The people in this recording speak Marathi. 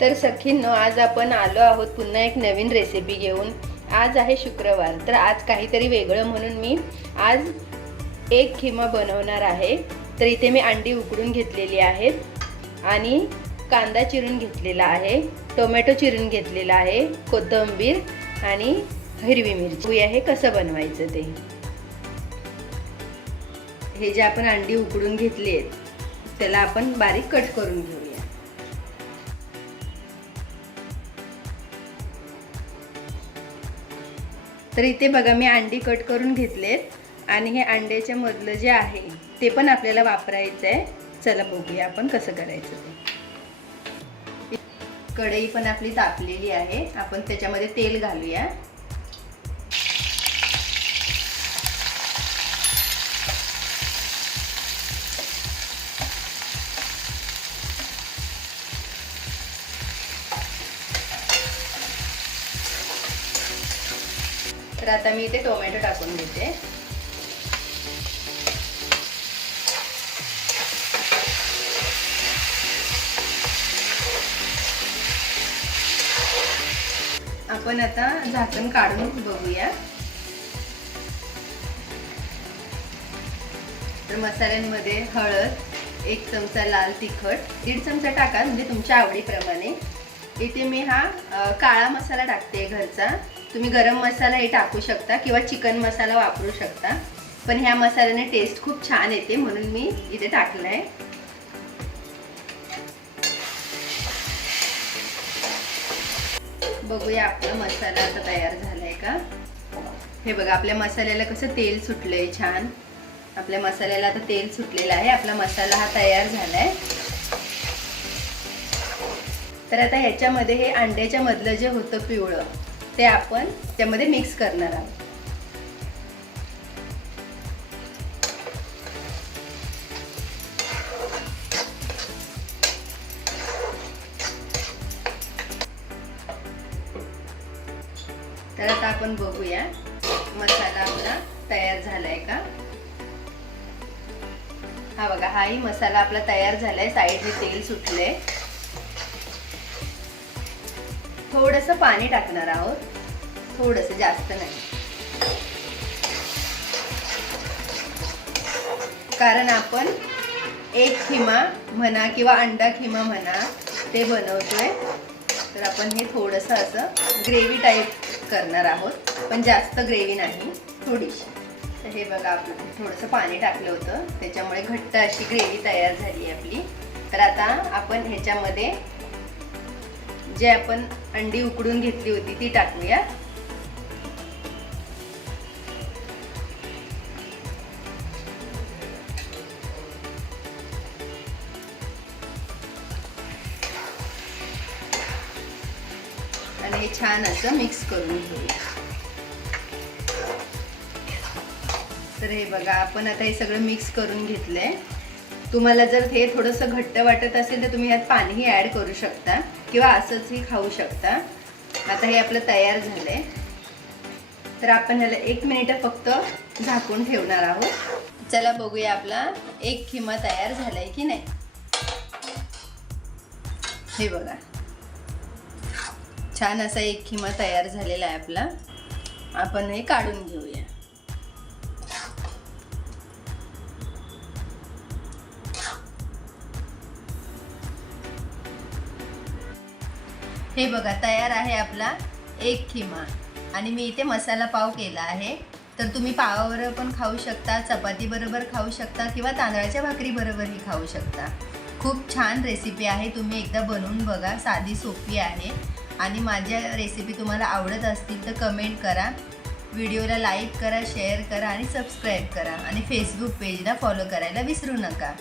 तर सखींनो, आज आपण आलो आहोत पुन्हा एक नवीन रेसिपी घेऊन। आज आहे शुक्रवार, तर आज काहीतरी वेगळं म्हणून मी आज एक खिमा बनवणार आहे। तर इथे मी अंडी उकडून घेतलेली आहेत आणि कांदा चिरून घेतलेला आहे, टोमॅटो चिरून घेतलेला आहे, कोथिंबीर आणि हिरवी मिरची आहे। कसं बनवायचं ते, हे जे आपण अंडी उकडून घेतली आहेत त्याला आपण बारीक कट करून घेऊया। तर इथे बघा मी अंडी कट करून घेतलेत आणि हे अंड्याच्या मधलं जे आहे ते पण आपल्याला वापरायचं आहे। चला बघूया आपण कसं करायचं ते। कढई पण आपली तापलेली आहे, आपण त्याच्यामध्ये तेल घालूया। तर आता मी इथे टोमॅटो टाकून घेते। आपण आता झाकण काढून बघूया। तर मसाल्यांमध्ये हळद, 1 चमचा लाल तिखट, 1.5 चमचा टाका म्हणजे तुमच्या आवडीप्रमाणे। इथे मी हा काळा मसाला टाकते घरचा, तुम्ही गरम मसाला हे टाकू शकता किंवा चिकन मसाला वापरू शकता, पण ह्या मसाल्याने टेस्ट खूप छान येते म्हणून मी इथे टाकलाय। बघूया आपला मसाला आता तयार झालाय का। हे बघा आपल्या मसाल्याला कसं तेल सुटलंय छान। आपल्या मसाल्याला आता तेल सुटलेलं आहे, आपला मसाला हा तयार झालाय। तर आता ह्याच्यामध्ये हे अंड्याच्या मधलं जे होतं पिवळं ते आपण त्यामध्ये मिक्स करणार आहोत। तर आता आपण बघूया मसाला आपला तयार झालाय का। हा बघा, हाही मसाला आपला तयार झालाय, साईडने तेल सुटले। थोडंसं पाणी टाकणार आहोत, थोडंसं, जास्त नाही, कारण आपण एक खिमा म्हणा किंवा अंडा खिमा म्हणा ते बनवतोय। तर आपण हे थोडंसं असं ग्रेव्ही टाईप करणार आहोत, पण जास्त ग्रेव्ही नाही, थोडीशी। तर हे बघा आपण थोडंसं पाणी टाकलं होतं त्याच्यामुळे घट्ट अशी ग्रेव्ही तयार झाली आपली। तर आता आपण ह्याच्यामध्ये जे आपण अंडी उकडून घेतली होती ती टाकूया। आणि हे छान असं मिक्स करून घेऊया। तर हे बघा आपण आता हे सगळं मिक्स करून घेतलंय। तुम्हाला जर हे थोडंसं घट्ट वाटत असेल तर तुम्ही यात पाणीही ॲड करू शकता किंवा असंचही खाऊ शकता। आता हे आपलं तयार झालंय, तर आपण ह्याला 1 मिनिट फक्त झाकून ठेवणार आहोत। चला बघूया आपला एक खिमा तयार झालाय की नाही। हे बघा छान असा एक खिमा तयार झालेला आहे आपला। आपण हे काढून घेऊया। हे बघा तयार आहे आपला एक खिमा आणि मी इथे मसाला पाव केला आहे। तर तुम्ही पावाबरोबर पण खाऊ शकता, चपाती बरोबर खाऊ शकता किंवा तांदळाच्या भाकरी बरोबरही खाऊ शकता। खूप छान रेसिपी आहे, तुम्ही एकदा बनवून बघा, साधी सोपी आहे। आणि माझ्या रेसिपी तुम्हाला आवडत असतील तर कमेंट करा, व्हिडिओला लाईक करा, शेअर करा आणि सबस्क्राईब करा आणि फेसबुक पेजला फॉलो करायला विसरू नका।